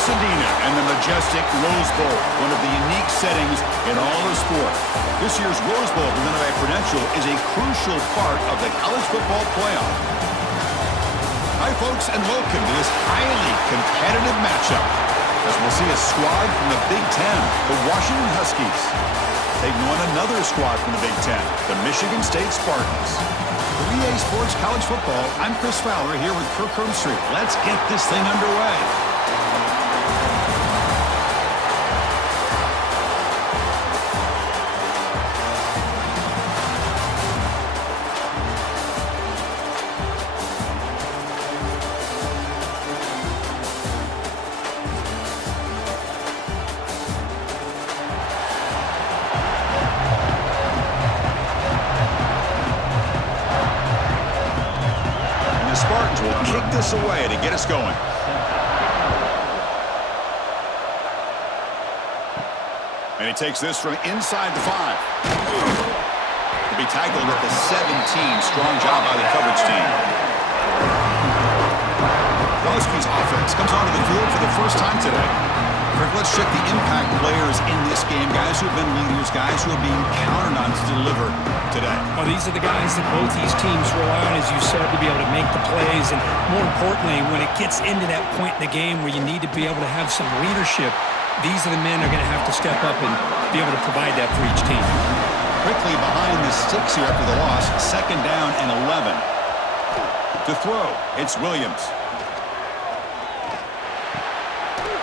Pasadena and the majestic Rose Bowl, one of the unique settings in all of sport. This year's Rose Bowl, presented by Prudential, is a crucial part of the college football playoff. Hi, folks, and welcome to this highly competitive matchup, as we'll see a squad from the Big Ten, the Washington Huskies, taking on another squad from the Big Ten, the Michigan State Spartans. For EA Sports College Football, I'm Chris Fowler here with Kirk Herbstreit. Let's get this thing underway. Spartans will kick this away to get us going. And he takes this from inside the 5. He'll be tackled at the 17. Strong job by the coverage team. The Huskies offense comes onto the field for the first time today. Let's check the impact players in this game, guys who have been leaders, guys who are being counted on to deliver today. Well, these are the guys that both these teams rely on, as you said, to be able to make the plays. And more importantly, when it gets into that point in the game where you need to be able to have some leadership, these are the men that are going to have to step up and be able to provide that for each team. Quickly behind the sticks here after the loss, 2nd down and 11. To throw, it's Williams.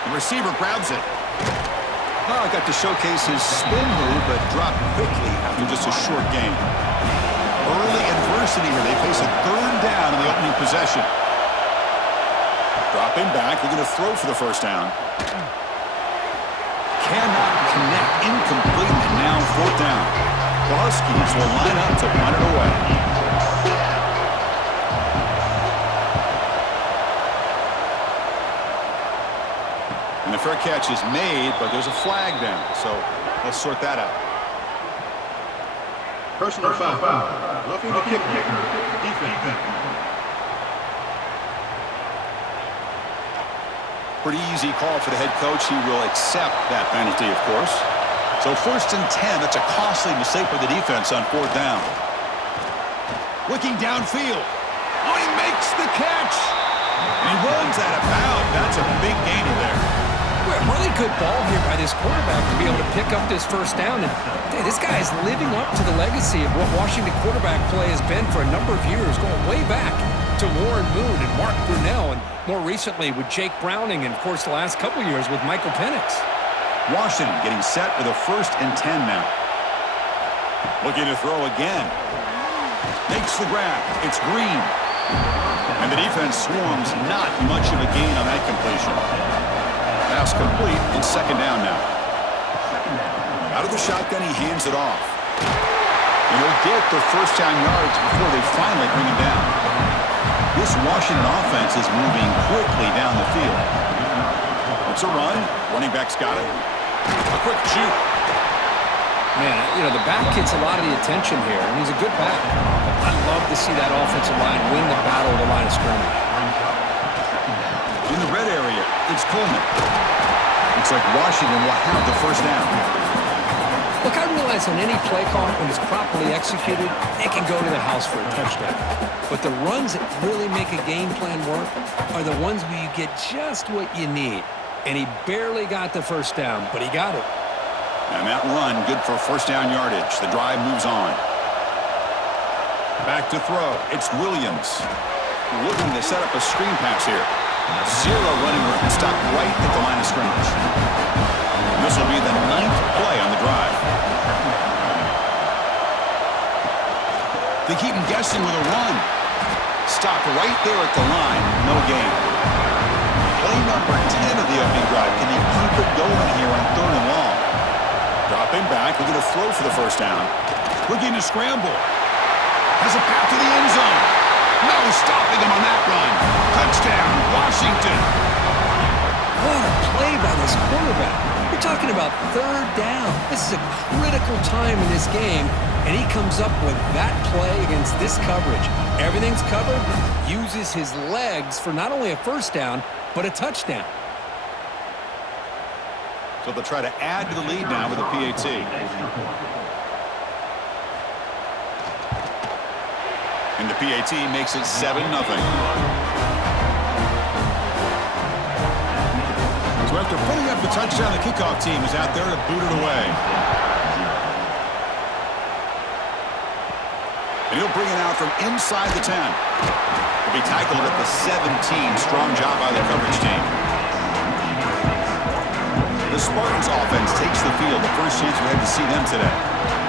The receiver grabs it. Oh, got to showcase his spin move, but dropped quickly after just a short game. Early adversity here. They face a 3rd down in the opening possession. Dropping back. They're going to throw for the 1st down. Cannot connect. Incomplete, and now 4th down. The Huskies will line up to punt it away. And the fair catch is made, but there's a flag down. So let's sort that out. Personal foul. Roughing the kicker. Defense. Pretty easy call for the head coach. He will accept that penalty, of course. So 1st and 10. That's a costly mistake by the defense on 4th down. Looking downfield. Oh, he makes the catch. And he runs out of bounds. That's a big gainer there. Really good ball here by this quarterback to be able to pick up this 1st down. And hey, this guy is living up to the legacy of what Washington quarterback play has been for a number of years, going way back to Warren Moon and Mark Brunell, and more recently with Jake Browning, and of course the last couple years with Michael Penix. Washington getting set with a 1st and 10 now. Looking to throw again. Makes the grab. It's Green. And the defense swarms. Not much of a gain on that completion. Pass complete and 2nd down now. Out of the shotgun, he hands it off. And he'll get the 1st down yards before they finally bring him down. This Washington offense is moving quickly down the field. It's a run. Running back's got it. A quick shoot. Man, you know, the back gets a lot of the attention here, and he's a good back. I love to see that offensive line win the battle of the line of scrimmage. In the red area, it's Coleman. Looks like Washington will have the 1st down. Look, I realize on any play call, when it's properly executed, it can go to the house for a touchdown. But the runs that really make a game plan work are the ones where you get just what you need. And he barely got the 1st down, but he got it. And that run, good for 1st down yardage. The drive moves on. Back to throw. It's Williams. Looking to set up a screen pass here. 0 running room. Stopped right at the line of scrimmage. And this will be the 9th play on the drive. They keep him guessing with a run. Stopped right there at the line. No gain. Play number 10 of the opening drive. Can they keep it going here on 3rd and long? Dropping back. We're going to throw for the 1st down. Looking to scramble. Has a path to the end zone. No stopping him on that run. Touchdown, Washington. What a play by this quarterback. We're talking about 3rd down. This is a critical time in this game, and he comes up with that play against this coverage. Everything's covered, uses his legs for not only a 1st down, but a touchdown. So they'll try to add to the lead now with a PAT. And the PAT makes it 7-0. So after putting up the touchdown, the kickoff team is out there to boot it away. And he'll bring it out from inside the 10. He'll be tackled at the 17. Strong job by the coverage team. The Spartans offense takes the field. The first chance we had to see them today.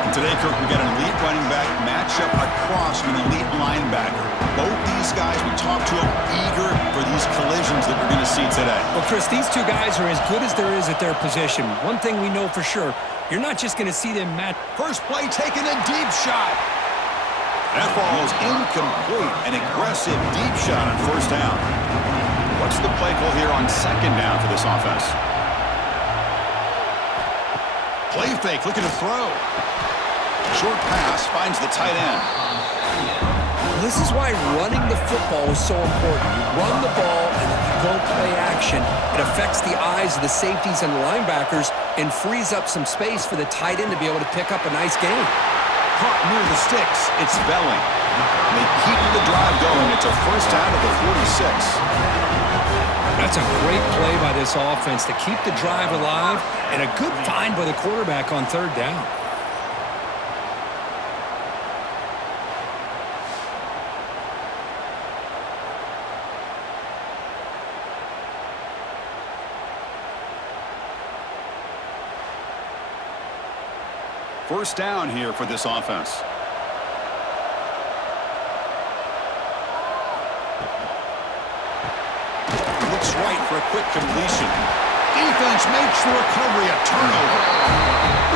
And today, Kirk, we got an elite running back matchup across from an elite linebacker. Both these guys, we talked to them, eager for these collisions that we're going to see today. Well, Chris, these two guys are as good as there is at their position. One thing we know for sure, you're not just going to see them match. First play taking a deep shot. That ball is incomplete. An aggressive deep shot on first down. What's the play call here on second down for this offense? Play fake, looking to throw. Short pass finds the tight end. This is why running the football is so important. You run the ball and then you go play action. It affects the eyes of the safeties and the linebackers and frees up some space for the tight end to be able to pick up a nice gain. Caught near the sticks. It's Belling. They keep the drive going. It's a first down at the 46. That's a great play by this offense to keep the drive alive and a good find by the quarterback on third down. First down here for this offense. Looks right for a quick completion. Defense makes the recovery a turnover.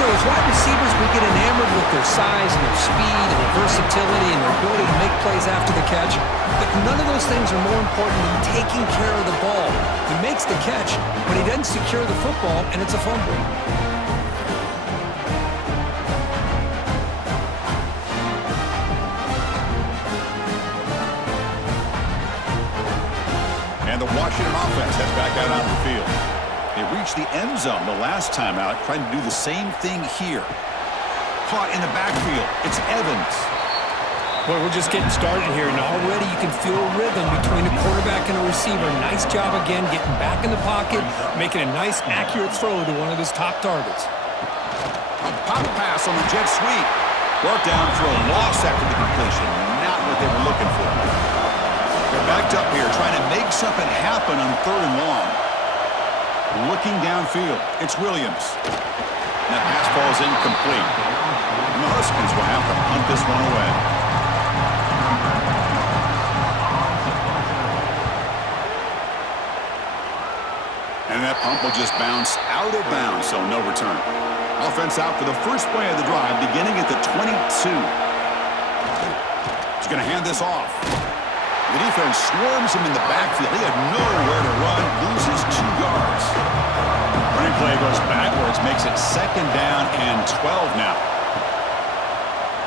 As wide receivers, we get enamored with their size and their speed and their versatility and their ability to make plays after the catch. But none of those things are more important than taking care of the ball. He makes the catch, but he doesn't secure the football, and it's a fumble. And the Washington offense heads back out on the field. They reached the end zone the last time out, trying to do the same thing here. Caught in the backfield. It's Evans. Well, we're just getting started here, and already you can feel a rhythm between the quarterback and the receiver. Nice job again getting back in the pocket, making a nice, accurate throw to one of his top targets. A pop pass on the jet sweep. Brought down for a loss after the completion. Not what they were looking for. They're backed up here, trying to make something happen on third and long. Looking downfield, it's Williams. And that pass ball is incomplete. And the Huskies will have to punt this one away. And that punt will just bounce out of bounds, so no return. Offense out for the first play of the drive, beginning at the 22. He's going to hand this off. The defense swarms him in the backfield. He had nowhere to run, loses 2 yards. Running play goes backwards, makes it second down and 12 now.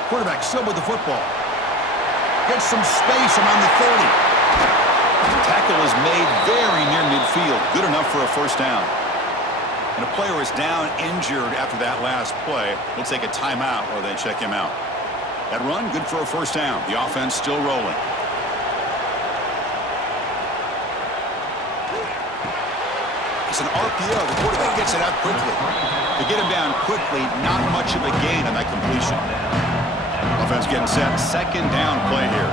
Quarterback still with the football. Gets some space around the 30. The tackle is made very near midfield. Good enough for a first down. And a player is down injured after that last play. We'll take a timeout while they check him out. That run, good for a first down. The offense still rolling. It's an RPO. The quarterback gets it out quickly. To get him down quickly, not much of a gain on that completion. Offense getting set. Second down play here.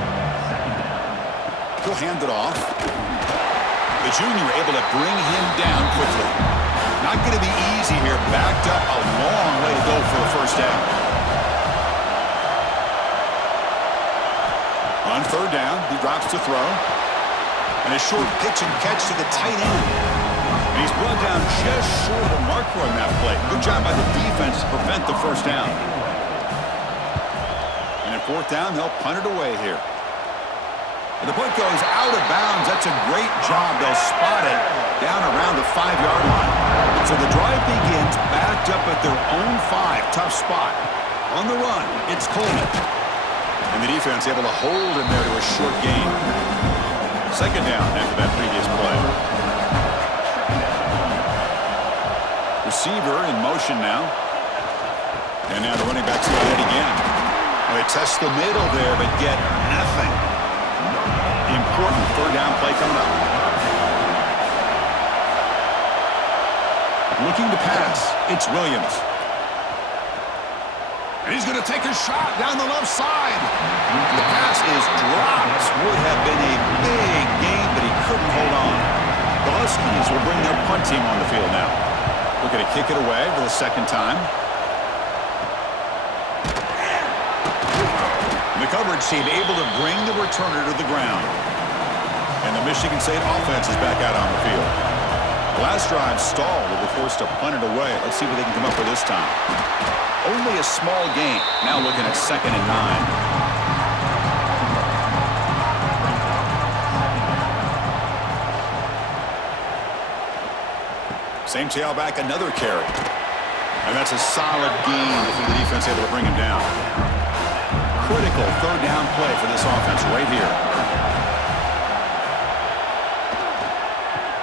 He'll hand it off. The junior able to bring him down quickly. Not going to be easy here. Backed up a long way to go for a first down. On third down, he drops to throw. And a short pitch and catch to the tight end. And he's brought down just short of the marker on that play. Good job by the defense to prevent the first down. And at fourth down, they'll punt it away here. And the punt goes out of bounds. That's a great job. They'll spot it down around the 5-yard line. So the drive begins backed up at their own 5. Tough spot. On the run, it's Coleman. And the defense able to hold him there to a short gain. Second down after that previous play. receiver in motion now. And now the running back's going it again. Well, they test the middle there, but get nothing. Important third down play coming up. Looking to pass. It's Williams. And he's going to take a shot down the left side. The pass is dropped. Would have been a big gain, but he couldn't hold on. The Huskies will bring their punt team on the field now. Looking to kick it away for the second time. The coverage team able to bring the returner to the ground. And the Michigan State offense is back out on the field. The last drive stalled. They were forced to punt it away. Let's see what they can come up with this time. Only a small gain. Now looking at 2nd and 9. Same tailback, another carry. And that's a solid gain for the defense able to bring him down. Critical third down play for this offense right here.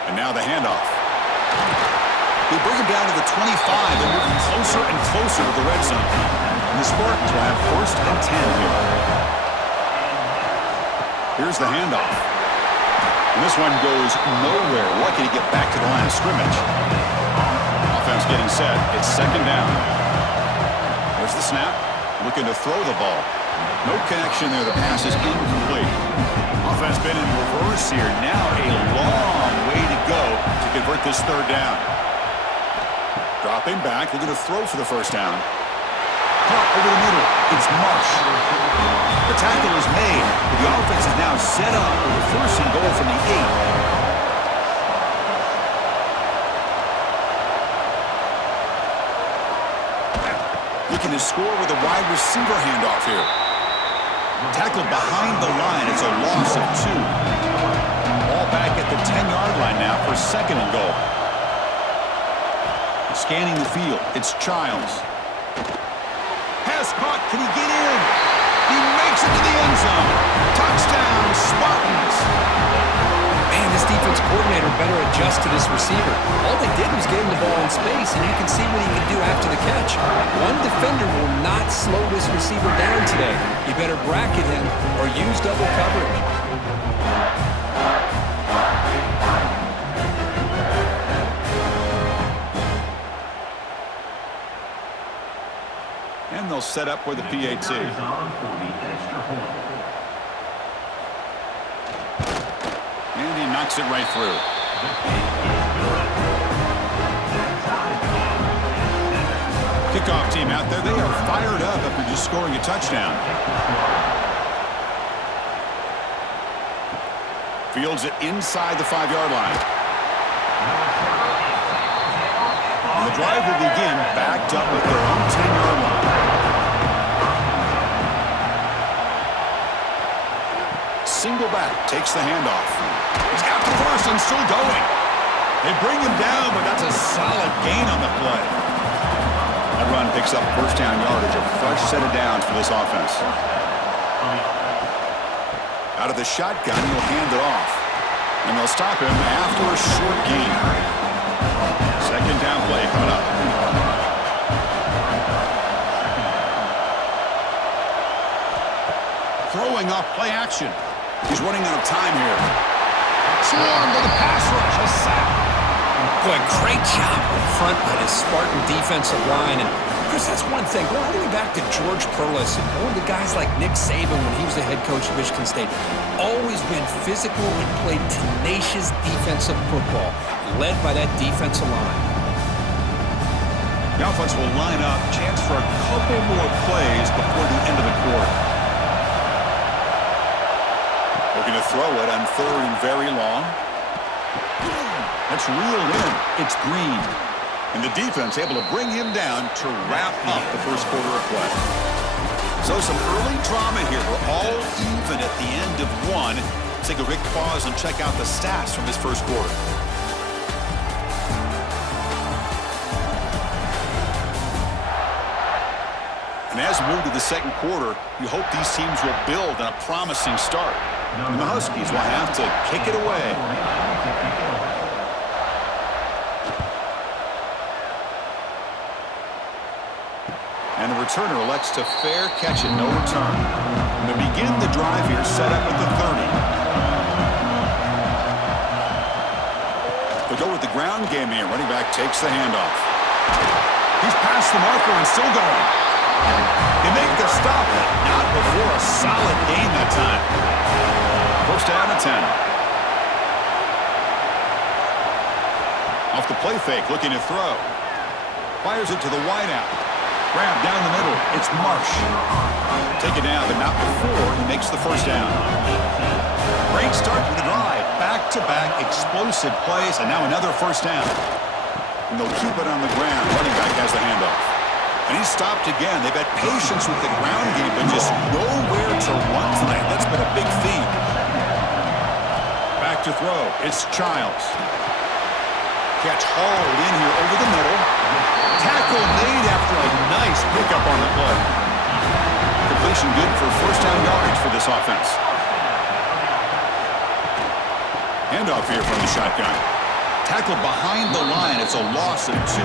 And now the handoff. They bring him down to the 25 and moving closer and closer to the red zone. And the Spartans will have 1st and 10 here. Here's the handoff. And this one goes nowhere. Lucky to get back to the line of scrimmage. Offense getting set. It's 2nd down. There's the snap. Looking to throw the ball. No connection there. The pass is incomplete. Offense been in reverse here. Now a long way to go to convert this third down. Dropping back. They're going to throw for the first down. Caught over the middle. It's Marsh. The tackle is made. The offense is now set up with a 1st and goal from the 8. Looking to score with a wide receiver handoff here. Tackled behind the line. It's a loss of 2. Ball back at the 10-yard line now for 2nd and goal. Scanning the field. It's Childs. Pass caught. Can he get in? He makes it to the end zone. Touchdown, Spartans. Man, this defense coordinator better adjust to this receiver. All they did was get him the ball in space, and you can see what he can do after the catch. One defender will not slow this receiver down today. You better bracket him or use double coverage. And they'll set up for the PAT. And he knocks it right through. Kickoff team out there. They are fired up after just scoring a touchdown. Fields it inside the 5-yard line. And the drive will begin backed up at their own 10-yard line. Single back takes the handoff. He's got the first and still going. They bring him down, but that's a solid gain on the play. That run picks up 1st down yardage, a fresh set of downs for this offense. Out of the shotgun, he'll hand it off. And they'll stop him after a short gain. 2nd down play coming up. Throwing off play action. He's running out of time here. Swarmed with a pass rush, a sack. Boy, great job up front by this Spartan defensive line. And Chris, that's one thing. Going all the way back to George Perlis and all the guys like Nick Saban when he was the head coach of Michigan State. Always been physical and played tenacious defensive football, led by that defensive line. The offense will line up. Chance for a couple more plays before the end of the quarter. Looking to throw it on 3rd and very long. That's reeled in. It's Green. And the defense able to bring him down to wrap up the first quarter of play. So some early drama here. We're all even at the end of one. Let's take a quick pause and check out the stats from this first quarter. And as we move to the second quarter, you hope these teams will build on a promising start. And the Huskies will have to kick it away. returner elects to fair catch it, no return. And to begin the drive here, set up at the 30. They go with the ground game here. Running back takes the handoff. He's past the marker and still going. They make the stop, but not before a solid gain that time. First down and 10. Off the play fake, looking to throw. Fires it to the wideout. Grab down the middle. It's Marsh. Take it down, but not before he makes the first down. Great start to the drive. Back-to-back explosive plays, and now another first down. And they'll keep it on the ground. Running back has the handoff. And he's stopped again. They've had patience with the ground game, but just nowhere to run tonight. That's been a big theme. Back to throw. It's Childs. Catch hauled in here over the middle. Tackle made after a nice pickup on the play. Completion good for first down yardage for this offense. Handoff here from the shotgun. Tackle behind the line. It's a loss of 2.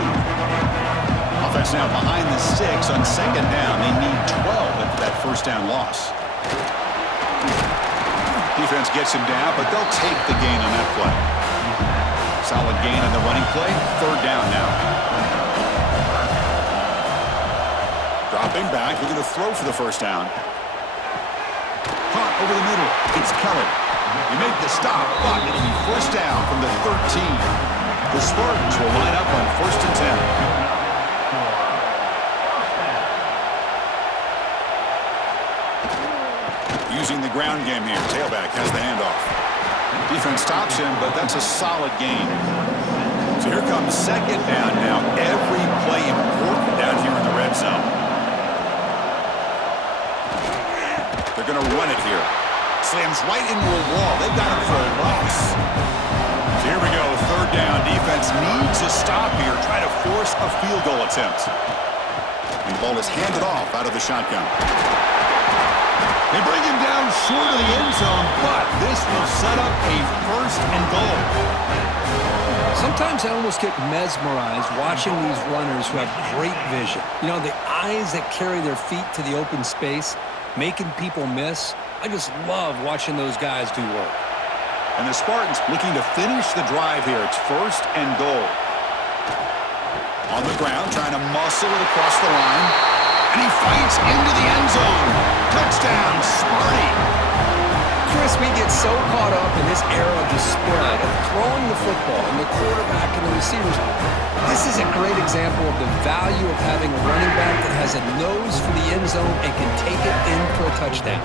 Offense now behind the 6 on second down. They need 12 after that first down loss. Defense gets him down, but they'll take the gain on that play. Solid gain on the running play. Third down now. Dropping back, looking to throw for the first down. Caught over the middle. It's Kelly. You make the stop, but it'll be first down from the 13. The Spartans will line up on first and 10. Using the ground game here. Tailback has the handoff. Defense stops him, but that's a solid gain. So here comes second down now. Every play important down here in the red zone. They're going to run it here. Slams right into a wall. They've got him for a loss. So here we go. Third down. Defense needs a stop here. Try to force a field goal attempt. And the ball is handed off out of the shotgun. They bring him down short of the end zone, but this will set up a first and goal. Sometimes I almost get mesmerized watching these runners who have great vision. You know, the eyes that carry their feet to the open space, making people miss. I just love watching those guys do work. And the Spartans looking to finish the drive here. It's first and goal. On the ground, trying to muscle it across the line. And he fights into the end zone. Touchdown, Sparty. Chris, we get so caught up in this era of the spread, of throwing the football and the quarterback and the receivers. This is a great example of the value of having a running back that has a nose for the end zone and can take it in for a touchdown.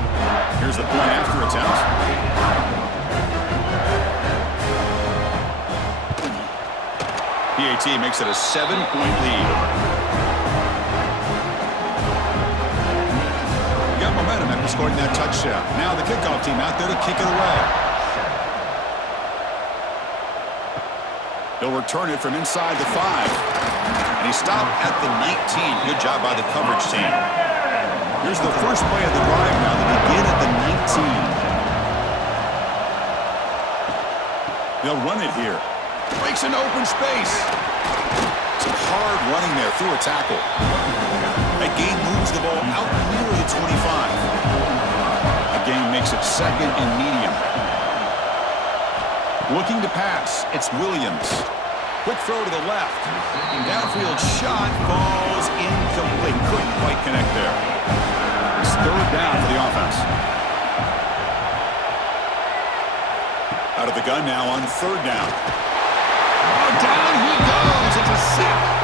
Here's the point after attempt. PAT makes it a 7-point lead. Got momentum after scoring that touchdown. Now the kickoff team out there to kick it away. He'll return it from inside the 5. And he stopped at the 19. Good job by the coverage team. Here's the first play of the drive now. They begin at the 19. They'll run it here. Breaks an open space. Some hard running there through a tackle. That gain moves the ball out near the 25. The gain makes it second and medium. Looking to pass. It's Williams. Quick throw to the left. Downfield shot falls incomplete. Couldn't quite connect there. It's third down for the offense. Out of the gun now on third down. Oh, down he goes. It's a sack.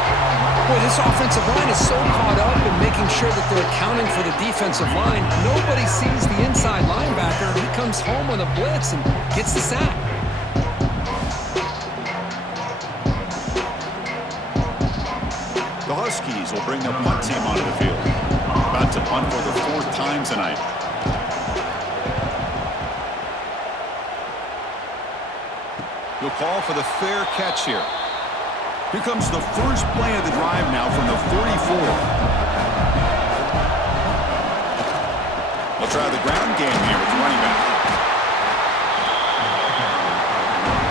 Boy, this offensive line is so caught up in making sure that they're accounting for the defensive line. Nobody sees the inside linebacker. He comes home on a blitz and gets the sack. The Huskies will bring their punt team onto the field. About to punt for the 4th time tonight. He'll call for the fair catch here. Here comes the first play of the drive now from the 44. We'll try the ground game here with the running back.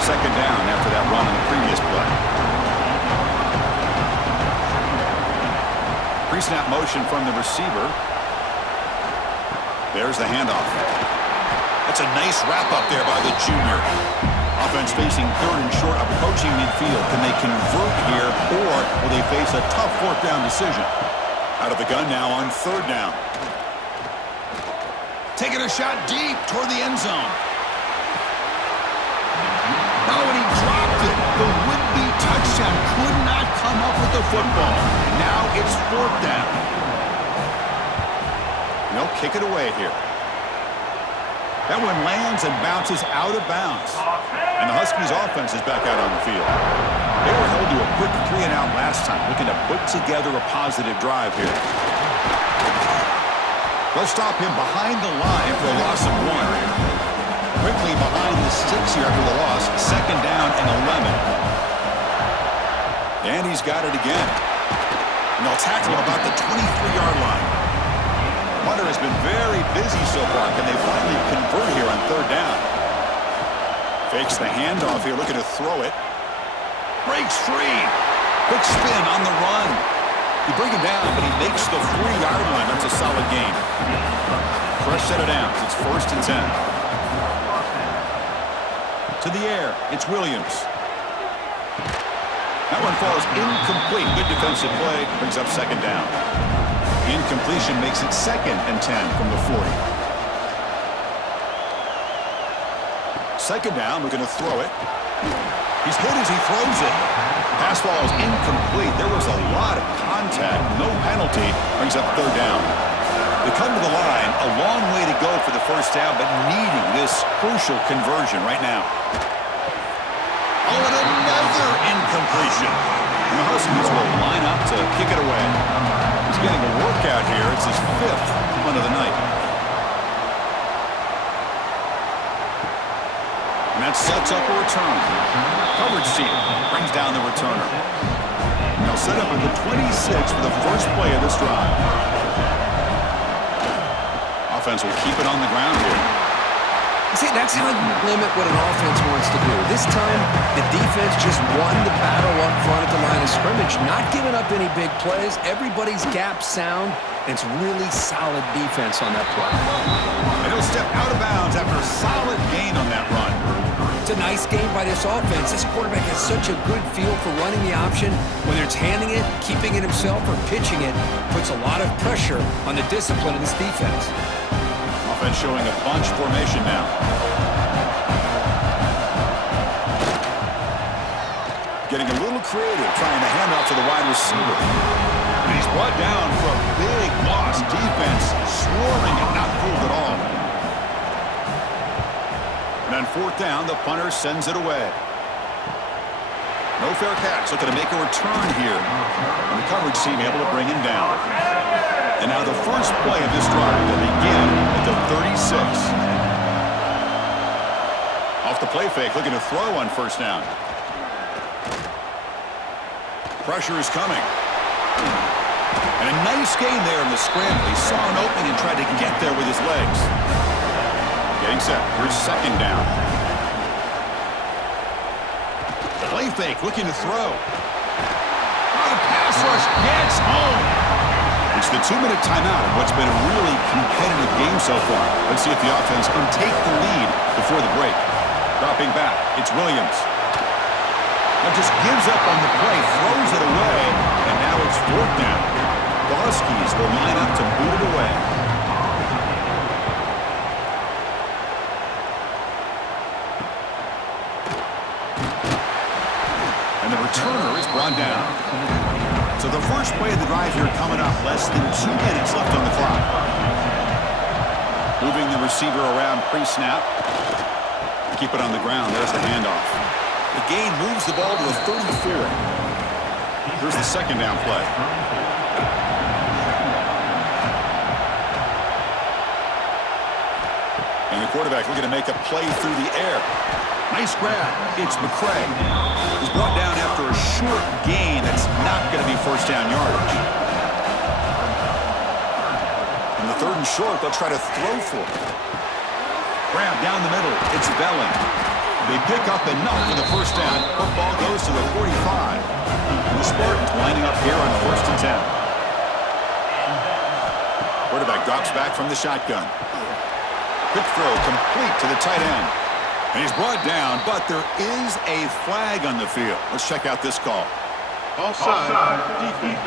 Second down after that run on the previous play. Pre-snap motion from the receiver. There's the handoff. That's a nice wrap-up there by the junior. Offense facing third and short, approaching midfield. Can they convert here, or will they face a tough fourth down decision? Out of the gun now on third down. Taking a shot deep toward the end zone. Oh, and he dropped it. The would-be touchdown could not come up with the football. Now it's fourth down. They'll kick it away here. That one lands and bounces out of bounds. And the Huskies offense is back out on the field. They were held to a quick 3-and-out last time, looking to put together a positive drive here. They'll stop him behind the line for a loss of 1. Quickly behind the sticks here after the loss. Second down and 11. And he's got it again. And they'll tackle him about the 23-yard line. Hunter has been very busy so far. Can they finally convert here on third down? Fakes the handoff here, looking to throw it. Breaks free. Quick spin on the run. You bring him down, but he makes the 3-yard line. That's a solid gain. Fresh set of downs. It's 1st and 10. To the air. It's Williams. That one falls incomplete. Good defensive play. Brings up second down. Incompletion makes it 2nd and 10 from the 40. Second down, we're going to throw it. He's hit as he throws it. Pass ball is incomplete. There was a lot of contact. No penalty. Brings up third down. They come to the line. A long way to go for the first down, but needing this crucial conversion right now. Oh, and another incompletion. And the Huskies will line up to kick it away. He's getting a workout here. It's his 5th punt of the night. And that sets up a return. Coverage team brings down the returner. And they'll set up at the 26 for the first play of this drive. Offense will keep it on the ground here. See, that's how you limit what an offense wants to do. This time, the defense just won the battle up front at the line of scrimmage, not giving up any big plays. Everybody's gap sound. It's really solid defense on that play. And he'll step out of bounds after a solid gain on that run. It's a nice game by this offense. This quarterback has such a good feel for running the option. Whether it's handing it, keeping it himself, or pitching it, puts a lot of pressure on the discipline of this defense. Offense showing a bunch formation now. Getting a little creative, trying to hand off to the wide receiver. And he's brought down for a big loss. Defense swarming and not fooled at all. And on fourth down, the punter sends it away. No fair catch. Looking to make a return here. And the coverage team able to bring him down. And now the first play of this drive will begin at the 36. Off the play fake, looking to throw on first down. Pressure is coming. And a nice gain there in the scramble. He saw an opening and tried to get there with his legs. Getting set. Here's second down. Play fake, looking to throw. Oh, the pass rush gets home. It's the 2-minute timeout of what's been a really competitive game so far. Let's see if the offense can take the lead before the break. Dropping back, it's Williams. Now just gives up on the play, throws it away, and now it's fourth down. The Huskies will line up to boot it away. And the returner is brought down. So the first play of the drive here coming up. Less than 2 minutes left on the clock. Moving the receiver around pre-snap. Keep it on the ground. There's the handoff. The gain moves the ball to the 34. Here's the second down play. And the quarterback looking to make a play through the air. Nice grab. It's McCray. He's brought down after a short gain that's not going to be first down yardage. And the third and short, they'll try to throw for it. Grab down the middle. It's Bellin. They pick up enough for the first down. Football goes to the 45. And the Spartans lining up here on 1st and 10. Quarterback drops back from the shotgun. Quick throw complete to the tight end. And he's brought down, but there is a flag on the field. Let's check out this call. Offside. Defense.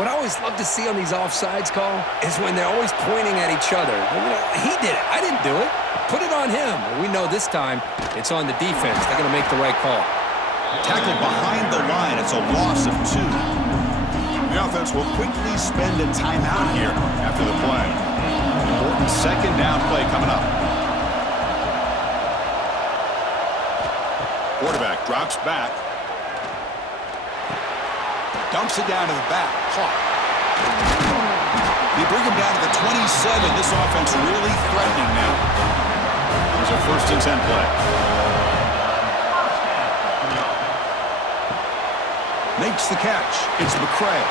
What I always love to see on these offsides call is when they're always pointing at each other. He did it. I didn't do it. Put it on him. We know this time it's on the defense. They're going to make the right call. Tackled behind the line. It's a loss of 2. The offense will quickly spend a timeout here after the play. Important second down play coming up. Quarterback drops back. Dumps it down to the back. Caught. They bring him down to the 27. This offense really threatening now. There's a 1st and 10 play. Makes the catch. It's McCray.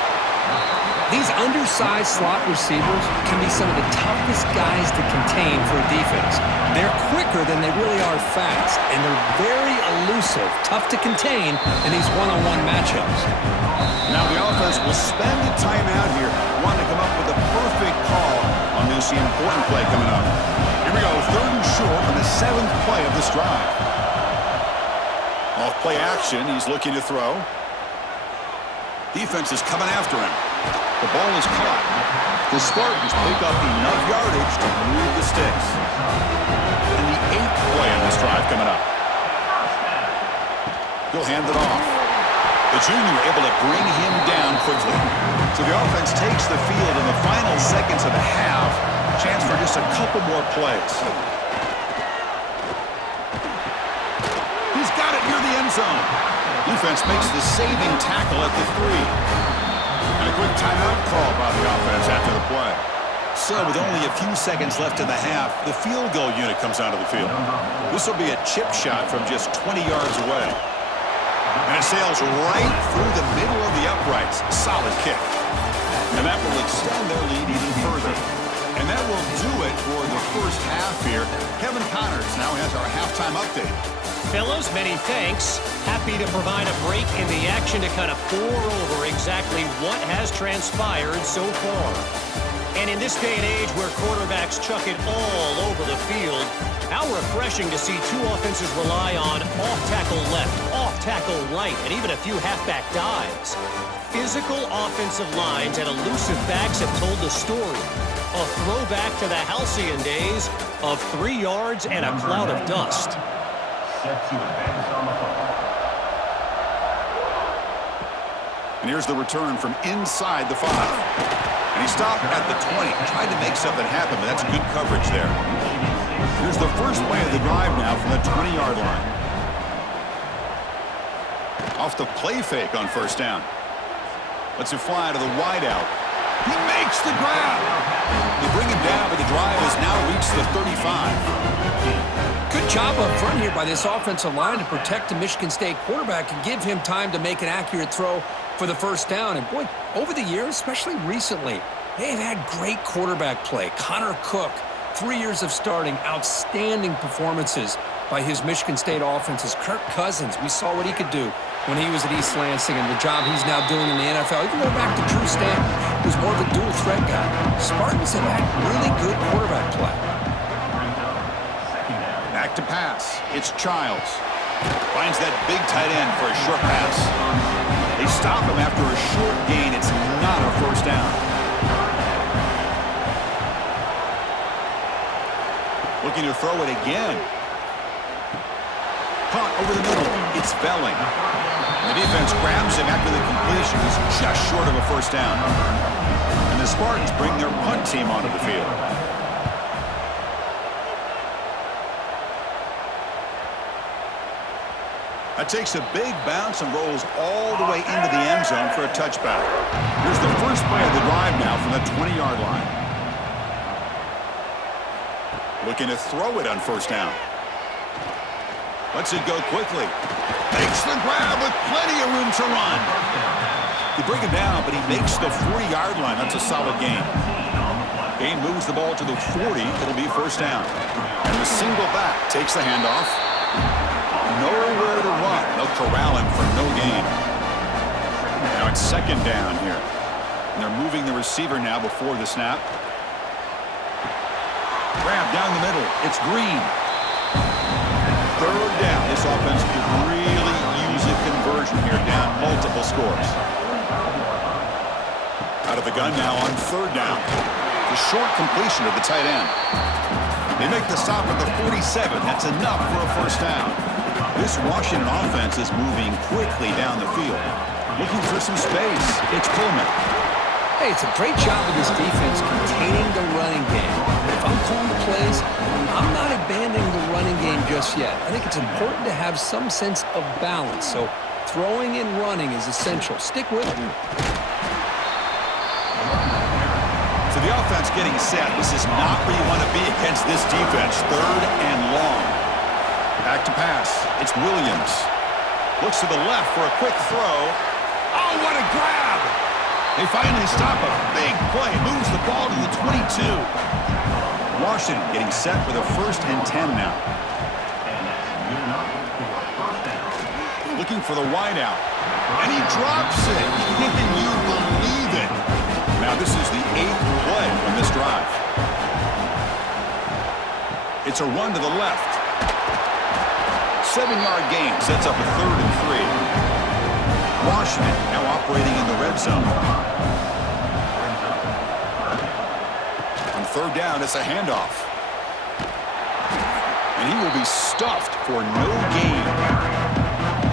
These undersized slot receivers can be some of the toughest guys to contain for a defense. They're quicker than they really are fast, and they're very elusive, tough to contain in these one-on-one matchups. Now the offense will spend a timeout here, wanting to come up with a perfect call on this important play coming up. Here we go, 3rd and short on the 7th play of this drive. Off play action, he's looking to throw. Defense is coming after him. The ball is caught. The Spartans pick up enough yardage to move the sticks. And the 8th play on this drive coming up. He'll hand it off. The junior able to bring him down quickly. So the offense takes the field in the final seconds of the half. Chance for just a couple more plays. He's got it near the end zone. Defense makes the saving tackle at the 3. And a quick timeout call by the offense after the play. So with only a few seconds left in the half, the field goal unit comes onto the field. This will be a chip shot from just 20 yards away. And it sails right through the middle of the uprights. Solid kick. And that will extend their lead even further. And that will do it for the first half here. Kevin Connors now has our halftime update. Fellas, many thanks. Happy to provide a break in the action to kind of pour over exactly what has transpired so far. And in this day and age where quarterbacks chuck it all over the field, how refreshing to see 2 offenses rely on off-tackle left, off-tackle right, and even a few halfback dives. Physical offensive lines and elusive backs have told the story. A throwback to the halcyon days of 3 yards and a cloud of dust. And here's the return from inside the 5. And he stopped at the 20. Tried to make something happen, but that's good coverage there. Here's the first play of the drive now from the 20-yard line. Off the play fake on 1st down. Lets it fly to the wideout. He makes the grab. They bring him down, but the drive has now reached the 35. Good job up front here by this offensive line to protect the Michigan State quarterback and give him time to make an accurate throw for the 1st down. And boy, over the years, especially recently, they've had great quarterback play. Connor Cook, 3 years of starting, outstanding performances by his Michigan State offenses. Kirk Cousins, we saw what he could do when he was at East Lansing and the job he's now doing in the NFL. Even go back to Drew Stanton, who's more of a dual threat guy. Spartans have had really good quarterback play. Back to pass. It's Childs. Finds that big tight end for a short pass. They stop him after a short gain. It's not a 1st down. Looking to throw it again. Caught over the middle. It's Belling. The defense grabs him after the completion. He's just short of a 1st down. And the Spartans bring their punt team onto the field. That takes a big bounce and rolls all the way into the end zone for a touchback. Here's the first play of the drive now from the 20-yard line. Looking to throw it on 1st down. Lets it go quickly. Makes the grab with plenty of room to run. They bring him down, but he makes the 40-yard line. That's a solid gain. Gain moves the ball to the 40. It'll be 1st down. And the single back takes the handoff. Nowhere to run. They'll corral him for no gain. second down here. And they're moving the receiver now before the snap. Grab down the middle. It's Green. Third down. This offense could really use a conversion here, down multiple scores. Out of the gun now on third down. The short completion of the tight end. They make the stop at the 47. That's enough for a first down. This Washington offense is moving quickly down the field. Looking for some space. It's Coleman. Hey, it's a great job of this defense containing the running game. But if I'm calling the plays, I'm not abandoning the running game just yet. I think it's important to have some sense of balance. So throwing and running is essential. Stick with it. So the offense getting set. This is not where you want to be against this defense. Third and long. Back to pass. It's Williams. Looks to the left for a quick throw. Oh, what a grab! They finally stop a big play. Moves the ball to the 22. Washington getting set for the 1st and 10 now. Looking for the wideout. And he drops it. Can you believe it? Now this is the 8th play on this drive. It's a run to the left. 7-yard gain sets up a 3rd and 3. Washington now operating in the red zone. On third down, it's a handoff. And he will be stuffed for no gain.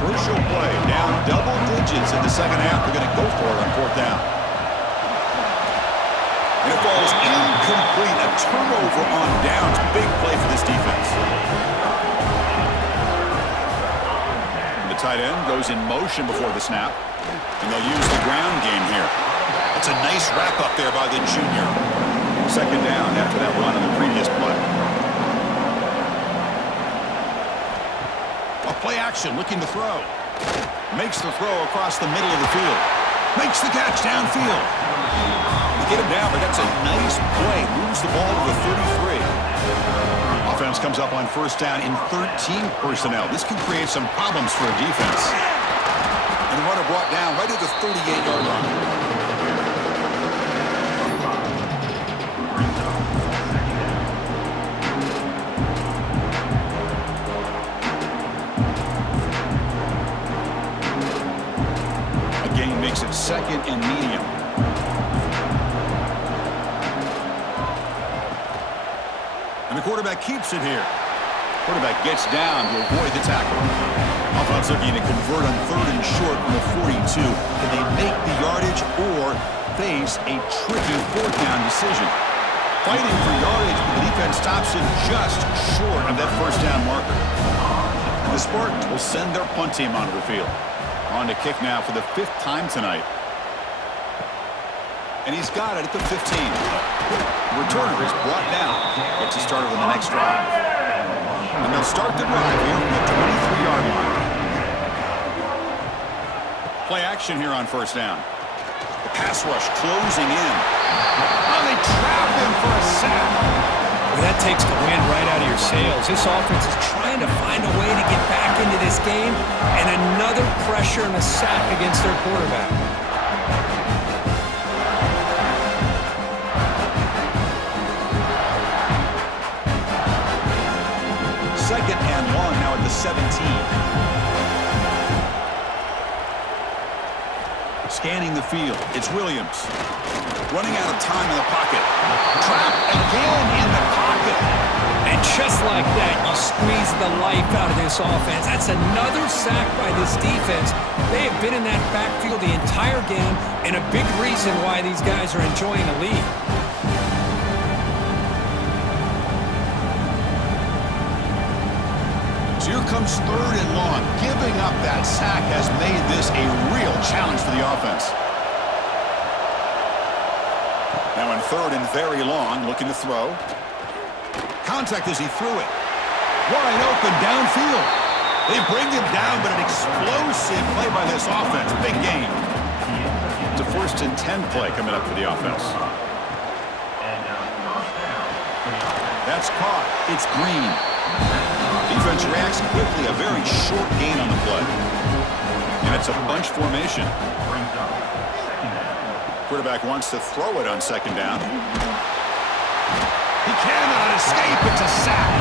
Crucial play, down double digits in the second half. They're going to go for it on 4th down. And it falls incomplete. A turnover on downs. Big play for this defense. Tight end goes in motion before the snap, and they'll use the ground game here. It's a nice wrap-up there by the junior. Second down after that run on the previous play. A play action looking to throw. Makes the throw across the middle of the field. Makes the catch downfield. They get him down, but that's a nice play. Moves the ball to the 33. Offense comes up on 1st down in 13 personnel. This can create some problems for a defense. And the runner brought down right at the 38-yard line. A gain makes it 2nd and medium. And the quarterback keeps it here. Quarterback gets down to avoid the tackle. Offense looking to convert on 3rd and short from the 42. Can they make the yardage or face a tricky 4th down decision? Fighting for yardage, but the defense stops him just short of that 1st down marker. And the Spartans will send their punt team onto the field. On to kick now for the 5th time tonight. And he's got it at the 15. The returner is brought down. Gets you started on the next drive. And they'll start the drive here from the 23-yard line. Play action here on 1st down. The pass rush closing in. Oh, they trap him for a sack. Well, that takes the wind right out of your sails. This offense is trying to find a way to get back into this game, and another pressure and a sack against their quarterback. 2nd and long now at the 17. Scanning the field. It's Williams. Running out of time in the pocket. Trapped again in the pocket. And just like that, you squeeze the life out of this offense. That's another sack by this defense. They have been in that backfield the entire game, and a big reason why these guys are enjoying a lead. Here comes 3rd and long. Giving up that sack has made this a real challenge for the offense. Now in 3rd and very long, looking to throw. Contact as he threw it. Wide open downfield. They bring him down, but an explosive play by this offense. Big gain. It's a 1st and 10 play coming up for the offense. That's caught. It's Green. Defense reacts quickly, a very short gain on the play. And it's a bunch formation. Quarterback wants to throw it on second down. He cannot escape. It's a sack.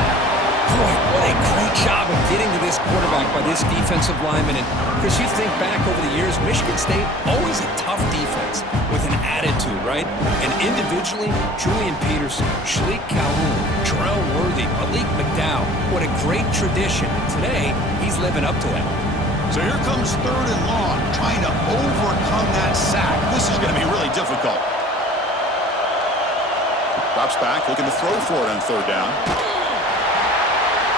Boy, what a great job of getting to this quarterback by this defensive lineman. And, Chris, you think back over the years, Michigan State, always a tough defense with an attitude, right? And individually, Julian Peterson, Shalik Calhoun, Terrell Worthy, Malik McDowell, what a great tradition. Today, he's living up to that. So here comes third and long, trying to overcome that sack. This is going to be really difficult. Drops back, looking to throw for it on third down.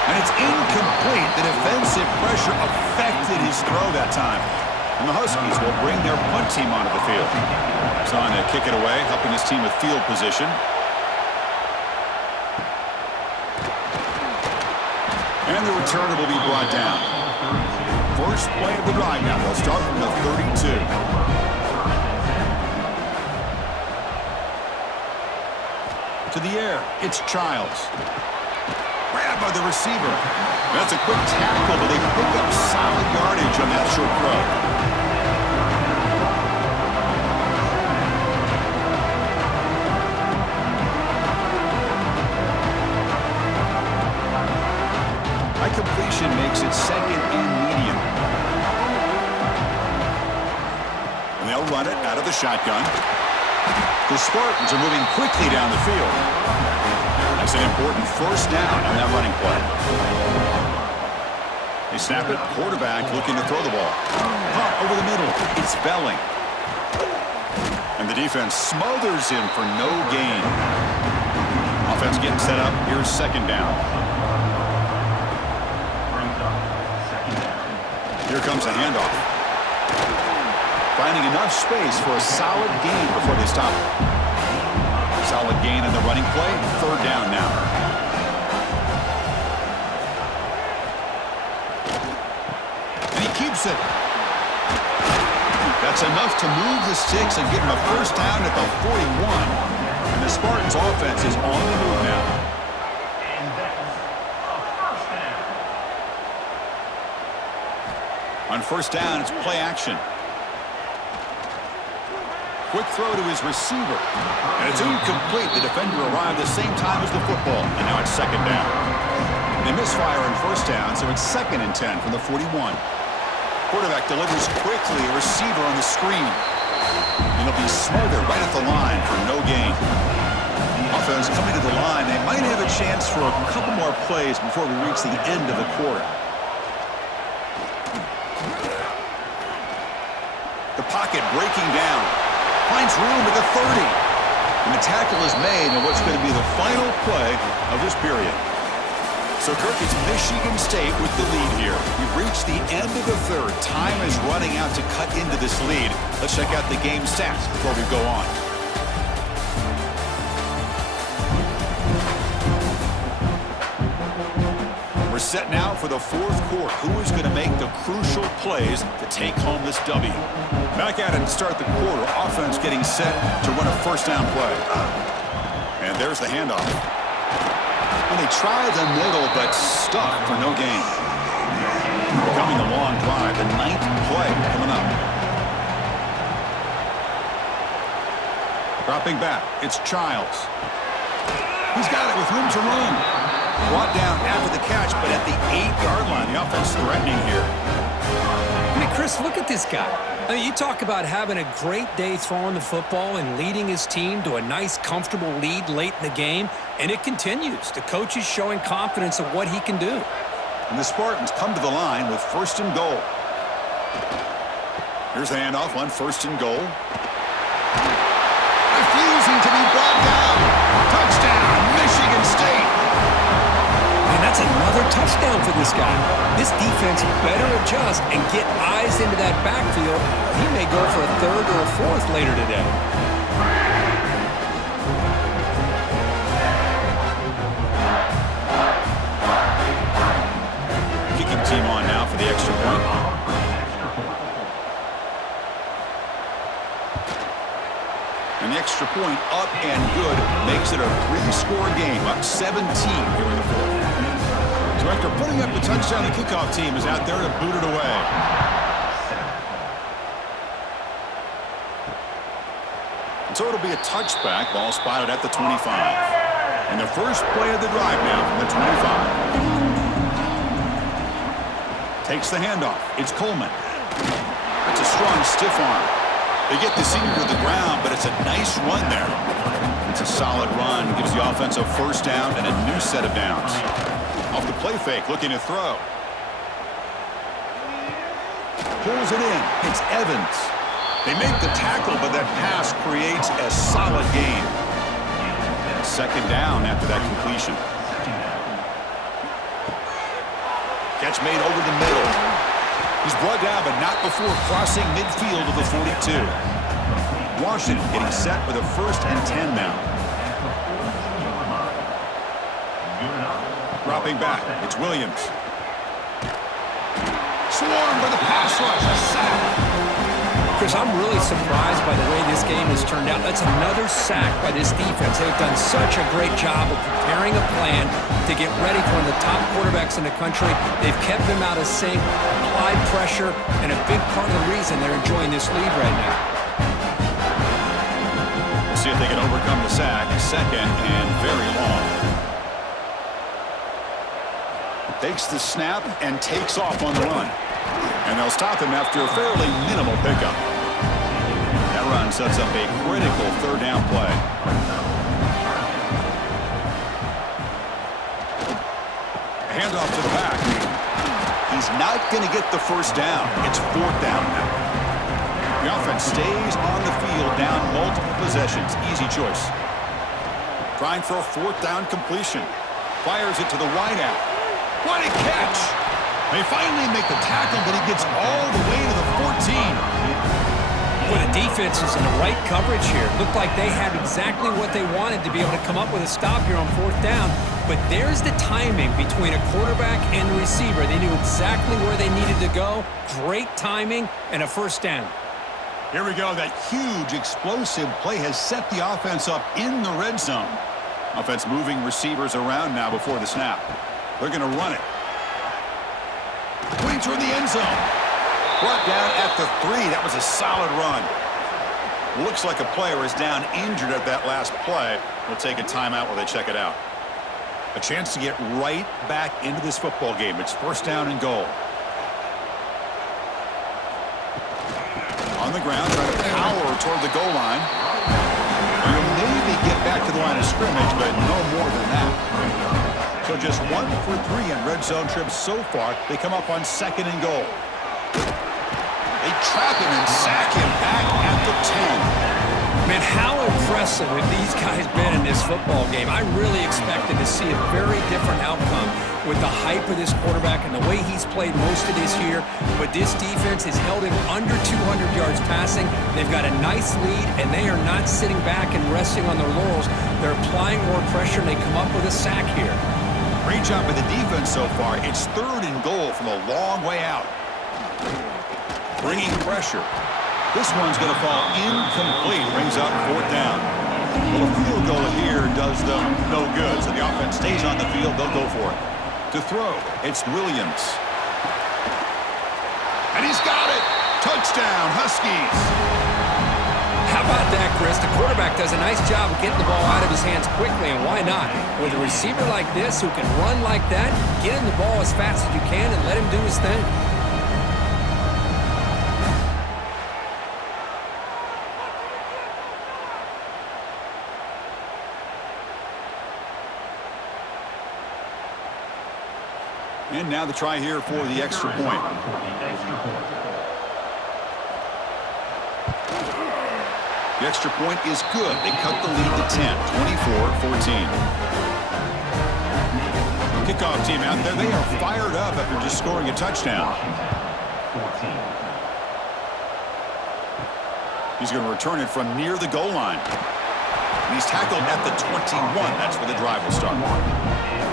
And it's incomplete. The defensive pressure affected his throw that time. And the Huskies will bring their punt team onto the field. He's on to kick it away, helping his team with field position. And the returner will be brought down. First play of the drive now. They'll start from the 32. To the air, it's Childs. Grabbed by the receiver. That's a quick tackle, but they pick up solid yardage on that short throw. High completion makes it second and medium. And they'll run it out of the shotgun. The Spartans are moving quickly down the field. That's an important first down on that running play. They snap it. Quarterback looking to throw the ball. Punt over the middle. It's Belling. And the defense smothers him for no gain. Offense getting set up. Here's second down. Here comes a handoff. Finding enough space for a solid gain before they stop it. Solid gain in the running play. Third down now. And he keeps it. That's enough to move the sticks and give him a first down at the 41. And the Spartans offense is on the move now. On first down, it's play action. Quick throw to his receiver. And it's incomplete. The defender arrived the same time as the football. And now it's second down. They misfire on first down, so it's second and 10 from the 41. Quarterback delivers quickly. A receiver on the screen. And he'll be smothered right at the line for no gain. Offense coming to the line. They might have a chance for a couple more plays before we reach the end of the quarter. The pocket breaking down. Finds room at the 30. And the tackle is made in what's going to be the final play of this period. So, Kirk, it's Michigan State with the lead here. We've reached the end of the third. Time is running out to cut into this lead. Let's check out the game stats before we go on. We're set now for the fourth quarter. Who is going to make the crucial plays to take home this W? Back at it to start the quarter. Offense getting set to run a first down play. And there's the handoff. And they try the middle, but stuck for no gain. Becoming a long drive. The ninth play coming up. Dropping back. It's Childs. He's got it with room to run. Brought down after the catch, but at the 8-yard line, the offense threatening here. I mean, Chris, look at this guy. I mean, you talk about having a great day throwing the football and leading his team to a nice, comfortable lead late in the game, and it continues. The coach is showing confidence of what he can do. And the Spartans come to the line with first and goal. Here's the handoff on first and goal. Refusing to be brought down. Touchdown, Michigan State. That's another touchdown for this guy. This defense better adjust and get eyes into that backfield. He may go for a third or a fourth later today. Kicking team on now for the extra point. And the extra point up and good makes it a 3-score game, up 17 here in the fourth. So after putting up the touchdown, the kickoff team is out there to boot it away. So it'll be a touchback. Ball spotted at the 25. And the first play of the drive now from the 25. Takes the handoff. It's Coleman. That's a strong stiff arm. They get the senior to the ground, but it's a nice run there. It's a solid run. Gives the offense a first down and a new set of downs. Off the play fake, looking to throw. Pulls it in. It's Evans. They make the tackle, but that pass creates a solid gain. Second down after that completion. Catch made over the middle. He's brought down, but not before crossing midfield of the 42. Washington getting set with a 1st and 10 now. Dropping back, it's Williams. Swarmed by the pass rush, a sack. Chris, I'm really surprised by the way this game has turned out. That's another sack by this defense. They've done such a great job of preparing a plan to get ready for one of the top quarterbacks in the country. They've kept him out of sync, applied pressure, and a big part of the reason they're enjoying this lead right now. We'll see if they can overcome the sack. Second and very long. Takes the snap and takes off on the run. And they'll stop him after a fairly minimal pickup. That run sets up a critical 3rd down play. Handoff to the back. He's not going to get the first down. It's 4th down now. The offense stays on the field down multiple possessions. Easy choice. Trying for a 4th down completion. Fires it to the wide out. What a catch! They finally make the tackle, but he gets all the way to the 14. Well, the defense is in the right coverage here. Looked like they had exactly what they wanted to be able to come up with a stop here on 4th down. But there's the timing between a quarterback and the receiver. They knew exactly where they needed to go. Great timing and a 1st down. Here we go. That huge explosive play has set the offense up in the red zone. Offense moving receivers around now before the snap. They're going to run it. Going toward the end zone. Brought down at the 3. That was a solid run. Looks like a player is down injured at that last play. We'll take a timeout while they check it out. A chance to get right back into this football game. It's 1st down and goal. On the ground, trying to power toward the goal line. You'll maybe get back to the line of scrimmage, but no more than that. So just 1 for 3 in red zone trips so far. They come up on 2nd and goal. They trap him and sack him back at the 10. Man, how impressive have these guys been in this football game? I really expected to see a very different outcome with the hype of this quarterback and the way he's played most of this year. But this defense has held him under 200 yards passing. They've got a nice lead, and they are not sitting back and resting on their laurels. They're applying more pressure, and they come up with a sack here. Great job by the defense so far. It's 3rd and goal from a long way out. Bringing pressure. This one's going to fall incomplete. Brings up 4th down. Well, a field goal here does them no good. So the offense stays on the field. They'll go for it. To throw, it's Williams. And he's got it. Touchdown, Huskies. How about that, Chris? The quarterback does a nice job of getting the ball out of his hands quickly, and why not? With a receiver like this who can run like that, get him the ball as fast as you can and let him do his thing. And now the try here for the extra point. The extra point is good. They cut the lead to 10, 24-14. Kickoff team out there, they are fired up after just scoring a touchdown. He's going to return it from near the goal line. And he's tackled at the 21. That's where the drive will start.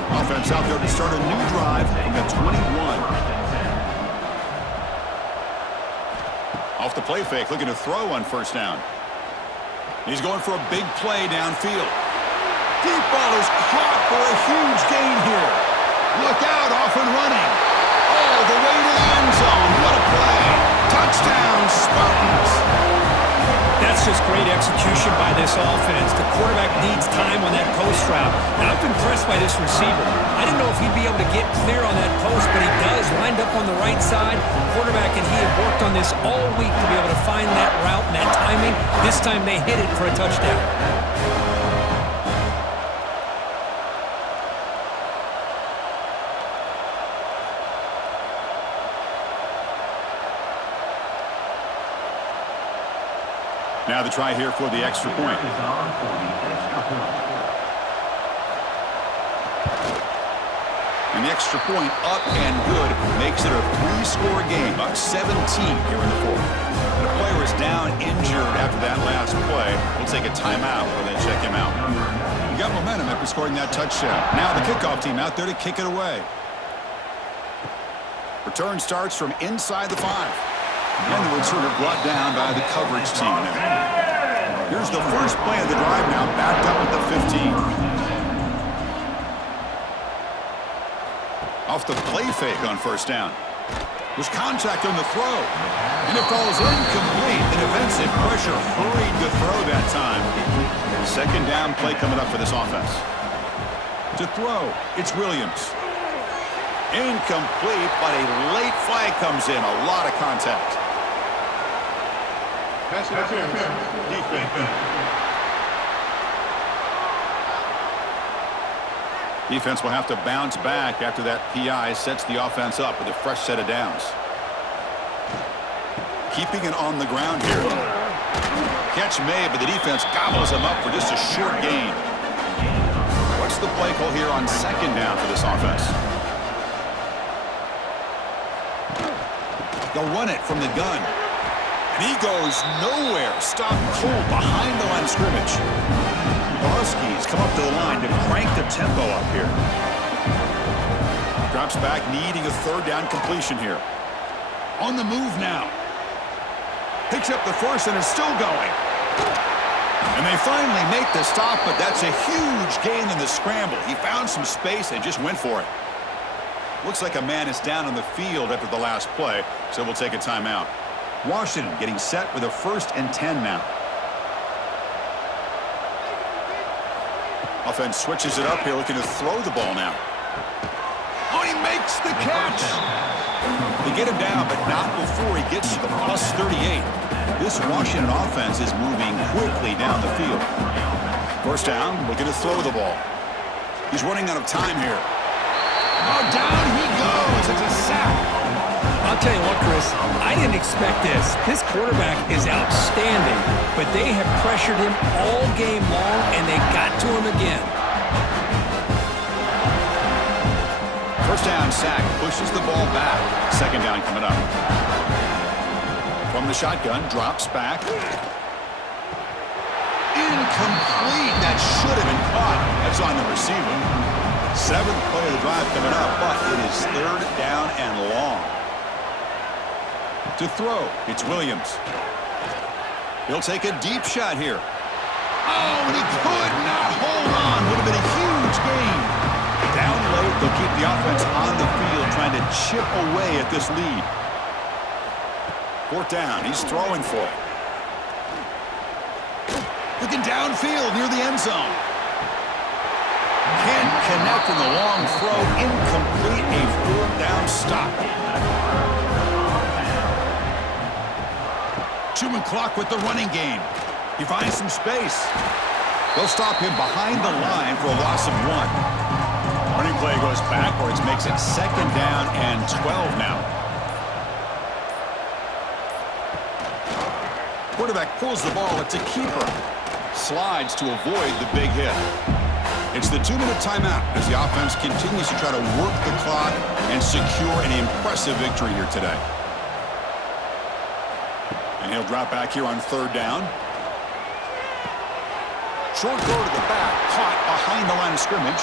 Offense out there to start a new drive from the 21. Off the play fake, looking to throw on 1st down. He's going for a big play downfield. Deep ball is caught for a huge gain here. Look out, off and running. All the way to the end zone. What a play. Touchdown, Spartans. That's just great great execution by this offense. The quarterback needs time on that post route. Now, I've been impressed by this receiver. I didn't know if he'd be able to get clear on that post, but he does. Lined up on the right side. Quarterback and he have worked on this all week to be able to find that route and that timing. This time they hit it for a touchdown. Now the try here for the extra point. And the extra point up and good makes it a 3-score game, up 17 here in the fourth. And a player is down injured after that last play. We'll take a timeout while they check him out. You got momentum after scoring that touchdown. Now the kickoff team out there to kick it away. Return starts from inside the 5. And the returner brought down by the coverage team now. Here's the first play of the drive now, backed up at the 15. Off the play fake on first down. There's contact on the throw. And it falls incomplete. The defensive pressure hurried to throw that time. Second down play coming up for this offense. To throw, it's Williams. Incomplete, but a late flag comes in. A lot of contact. Pass interference. Defense. Defense will have to bounce back after that PI sets the offense up with a fresh set of downs. Keeping it on the ground here. Catch made, but the defense gobbles him up for just a short gain. What's the play call here on second down for this offense? They'll run it from the gun. And he goes nowhere. Stopped cold behind the line of scrimmage. The Huskies come up to the line to crank the tempo up here. Drops back, needing a third down completion here. On the move now. Picks up the first and is still going. And they finally make the stop, but that's a huge gain in the scramble. He found some space and just went for it. Looks like a man is down on the field after the last play, so we'll take a timeout. Washington getting set with a 1st and 10 now. Offense switches it up here, looking to throw the ball now. Oh, he makes the catch! They get him down, but not before he gets to the plus 38. This Washington offense is moving quickly down the field. First down, looking to throw the ball. He's running out of time here. Oh, down he goes. It's a sack. I'll tell you what, Chris, I didn't expect this. This quarterback is outstanding, but they have pressured him all game long, and they got to him again. First down sack, pushes the ball back. Second down coming up. From the shotgun, drops back. Incomplete. That should have been caught. That's on the receiver. 7th play of the drive coming up, but it is third down and long. To throw, it's Williams. He'll take a deep shot here. Oh, and he could not hold on. Would have been a huge gain. Down late, they'll keep the offense on the field, trying to chip away at this lead. 4th down, he's throwing for it. Looking downfield near the end zone. Can't connect in the long throw. Incomplete, a 4th down stop. Human clock with the running game. He finds some space. They'll stop him behind the line for a loss of 1. Running play goes backwards, makes it 2nd down and 12 now. Quarterback pulls the ball. It's a keeper. Slides to avoid the big hit. It's the 2-minute timeout as the offense continues to try to work the clock and secure an impressive victory here today. And he'll drop back here on 3rd down. Short go to the back, caught behind the line of scrimmage.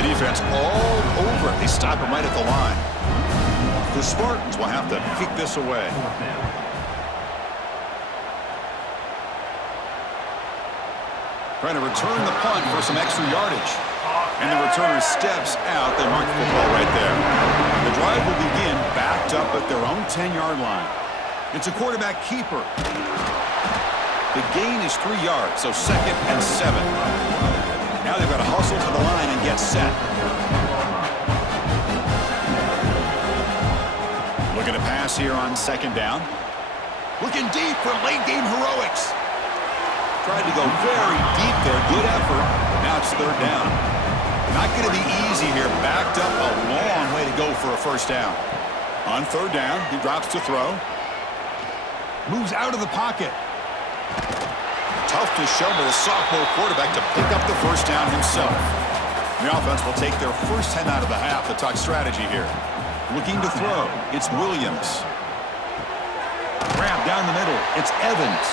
The defense all over it. They stop him right at the line. The Spartans will have to kick this away. Trying to return the punt for some extra yardage. And the returner steps out. They mark the football right there. The drive will begin backed up at their own 10-yard line. It's a quarterback keeper. The gain is 3 yards, so 2nd and 7. Now they've got to hustle to the line and get set. Looking to pass here on 2nd down. Looking deep for late-game heroics. Tried to go very deep there. Good effort. But now it's 3rd down. Not going to be easy here. Backed up a long way to go for a 1st down. On 3rd down, he drops to throw. Moves out of the pocket. Tough to show by the sophomore quarterback to pick up the 1st down himself. The offense will take their first 10 out of the half to talk strategy here. Looking to throw. It's Williams. Grab down the middle. It's Evans.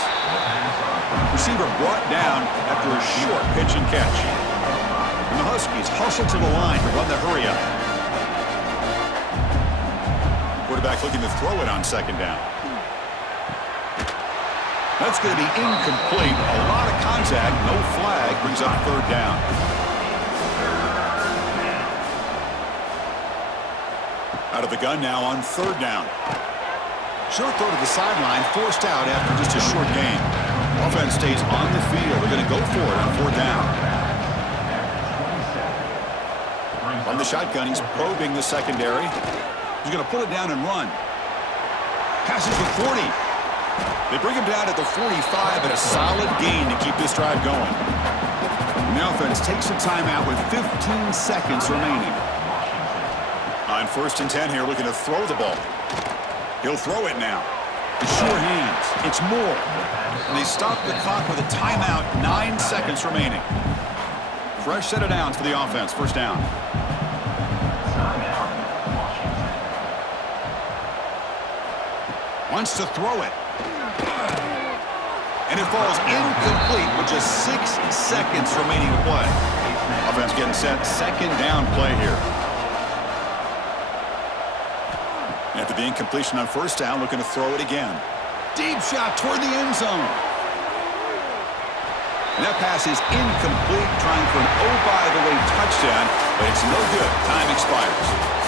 Receiver brought down after a short pitch and catch. And the Huskies hustle to the line to run the hurry up. Quarterback looking to throw it on 2nd down. That's going to be incomplete. A lot of contact. No flag. Brings up 3rd down. Out of the gun now on 3rd down. Short throw to the sideline, forced out after just a short gain. Offense stays on the field. They're going to go for it on 4th down. From the shotgun, he's probing the secondary. He's going to pull it down and run. Passes the 40. They bring him down at the 45, and a solid gain to keep this drive going. And the offense takes a timeout with 15 seconds remaining. On 1st and 10 here, looking to throw the ball. He'll throw it now. With sure hands. It's Moore. And they stop the clock with a timeout, 9 seconds remaining. Fresh set of downs for the offense. 1st down. Wants to throw it. And it falls incomplete with just 6 seconds remaining to play. Offense getting set. 2nd down play here. After the incompletion on 1st down, looking to throw it again. Deep shot toward the end zone. And that pass is incomplete, trying for an oh-by-the-way touchdown, but it's no good. Time expires.